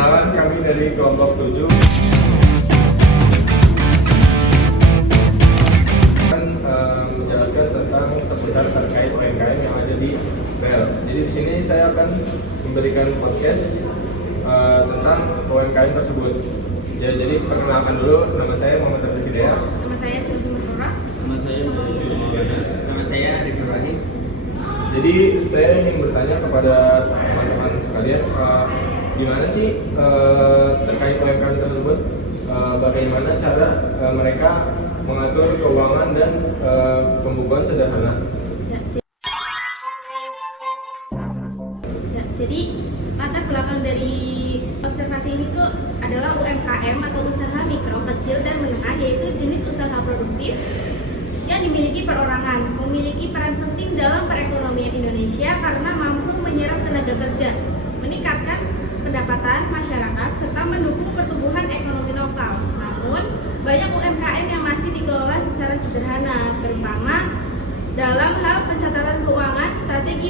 Perkenalan, kami dari kelompok 7 menjelaskan tentang seputar terkait UMKM yang ada di PL. Jadi di sini saya akan memberikan podcast tentang UMKM tersebut. Ya, jadi perkenalkan dulu, nama saya Muhammad Abdul Hidayat. Nama saya Sylvi Mastura. Nama saya Nama saya Ridho Rahim. Jadi saya ingin bertanya kepada teman-teman sekalian, gimana sih terkait UMKM tersebut, bagaimana cara mereka mengatur keuangan dan pembukuan sederhana. Jadi latar belakang dari observasi ini tuh adalah UMKM atau usaha mikro, kecil, dan menengah, yaitu jenis usaha produktif yang dimiliki perorangan, memiliki peran penting dalam perekonomian Indonesia karena mampu menyerap tenaga kerja, meningkatkan pendapatan masyarakat, serta mendukung pertumbuhan ekonomi lokal. Namun, banyak UMKM yang masih dikelola secara sederhana, terutama dalam hal pencatatan keuangan, strategi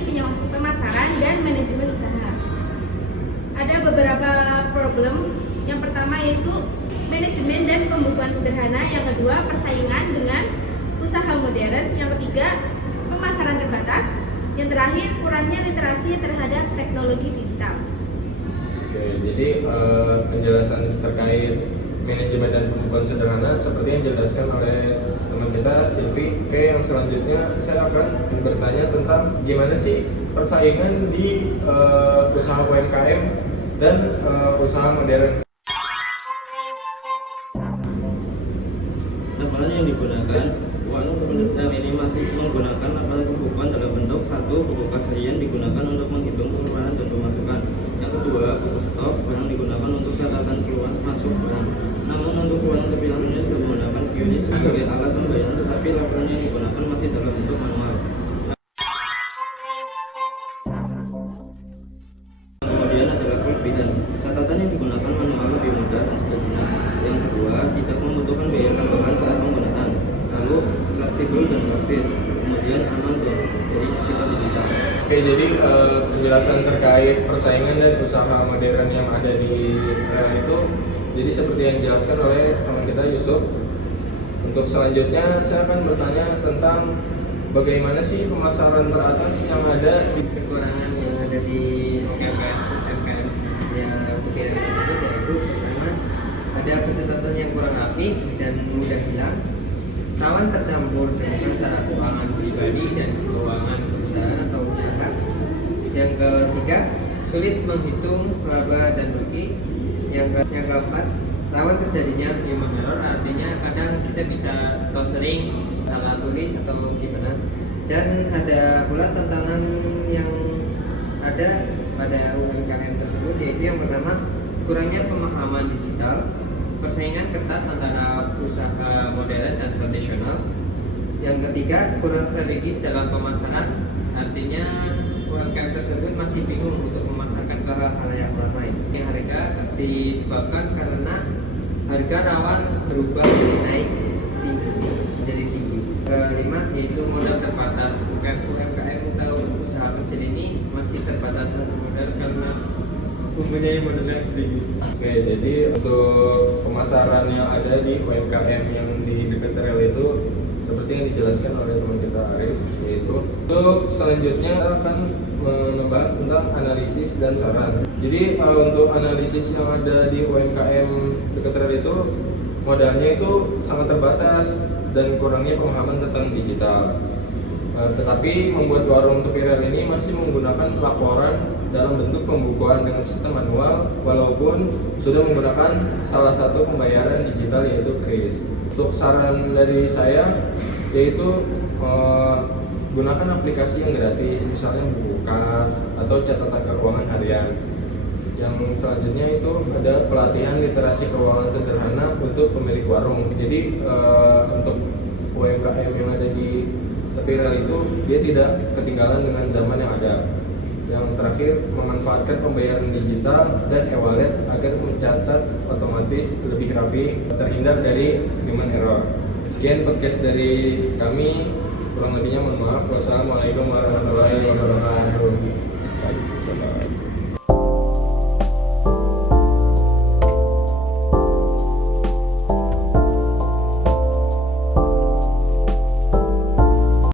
pemasaran, dan manajemen usaha. Ada beberapa problem. Yang pertama yaitu manajemen dan pembukuan sederhana, yang kedua persaingan dengan usaha modern, yang ketiga pemasaran terbatas, yang terakhir kurangnya literasi terhadap teknologi digital. Oke, jadi penjelasan terkait manajemen dan pembukuan sederhana seperti yang dijelaskan oleh teman kita Sylvi. Oke, yang selanjutnya saya akan bertanya tentang gimana sih persaingan di usaha UMKM dan usaha modern. Laporan yang digunakan keuangan pemerintah ini masih menggunakan laporan pembukuan dalam bentuk satu, buku kas harian digunakan untuk menghitung pengeluaran dan pemasukan. Yang kedua, buku stok barang digunakan untuk catatan keluar masuk barang. Namun untuk keuangan lebih lanjutnya sudah menggunakan QNIS sebagai alat pembayaran, tetapi laporan yang digunakan masih dalam bentuk manual. Kemudian adalah kelebihan. Catatan yang digunakan manual lebih mudah dan sederhana. Yang kedua, tidak membutuhkan biaya tambahan saat penggunaan. Lalu fleksibel dan praktis. Kemudian aman dari sifat digital. Oke, jadi penjelasan terkait persaingan dan usaha modern yang ada di rel itu, jadi seperti yang dijelaskan oleh teman kita Yusuf. Untuk selanjutnya saya akan bertanya tentang bagaimana sih pemasaran teratas yang ada di kekurangan yang ada di UMKM yang kutiran tersebut, yaitu pertama ada pencatatan yang kurang rapi dan mudah hilang, rawan tercampur dengan antara keuangan pribadi dan keuangan perusahaan atau usaha. Yang ketiga, sulit menghitung laba dan rugi. Yang keempat, rawan terjadinya human error, artinya kadang kita bisa atau sering salah tulis atau gimana. Dan ada pula tantangan yang ada pada UMKM tersebut, yaitu yang pertama, kurangnya pemahaman digital, persaingan ketat antara usaha modern dan tradisional. Yang ketiga, kurang strategis dalam pemasaran, artinya UMKM tersebut masih bingung untuk memasarkan ke halayak ramai. Yang harga disebabkan karena harga rawan berubah dari naik menjadi tinggi. Kelima yaitu modal terbatas. UMKM atau usaha kecil ini masih terbatas satu modal karena mempunyai modal yang sedikit. Oke, jadi untuk pemasaran yang ada di UMKM yang di dekat rel itu seperti yang dijelaskan oleh teman kita Arif, yaitu untuk selanjutnya kita akan membahas tentang analisis dan saran. Jadi untuk analisis yang ada di UMKM dekat rel itu modalnya itu sangat terbatas dan kurangnya pemahaman tentang digital. Tetapi membuat warung tepi rel ini masih menggunakan laporan dalam bentuk pembukuan dengan sistem manual, walaupun sudah menggunakan salah satu pembayaran digital yaitu KRIS. Untuk saran dari saya yaitu gunakan aplikasi yang gratis, misalnya buku kas atau catatan keuangan harian. Yang selanjutnya itu ada pelatihan literasi keuangan sederhana untuk pemilik warung. Jadi untuk UMKM yang ada di tepi rel itu dia tidak ketinggalan dengan zaman yang ada. Yang terakhir, memanfaatkan pembayaran digital dan e-wallet agar mencatat otomatis lebih rapi, terhindar dari human error. Sekian podcast dari kami, kurang lebihnya mohon maaf. Wassalamualaikum warahmatullahi wabarakatuh.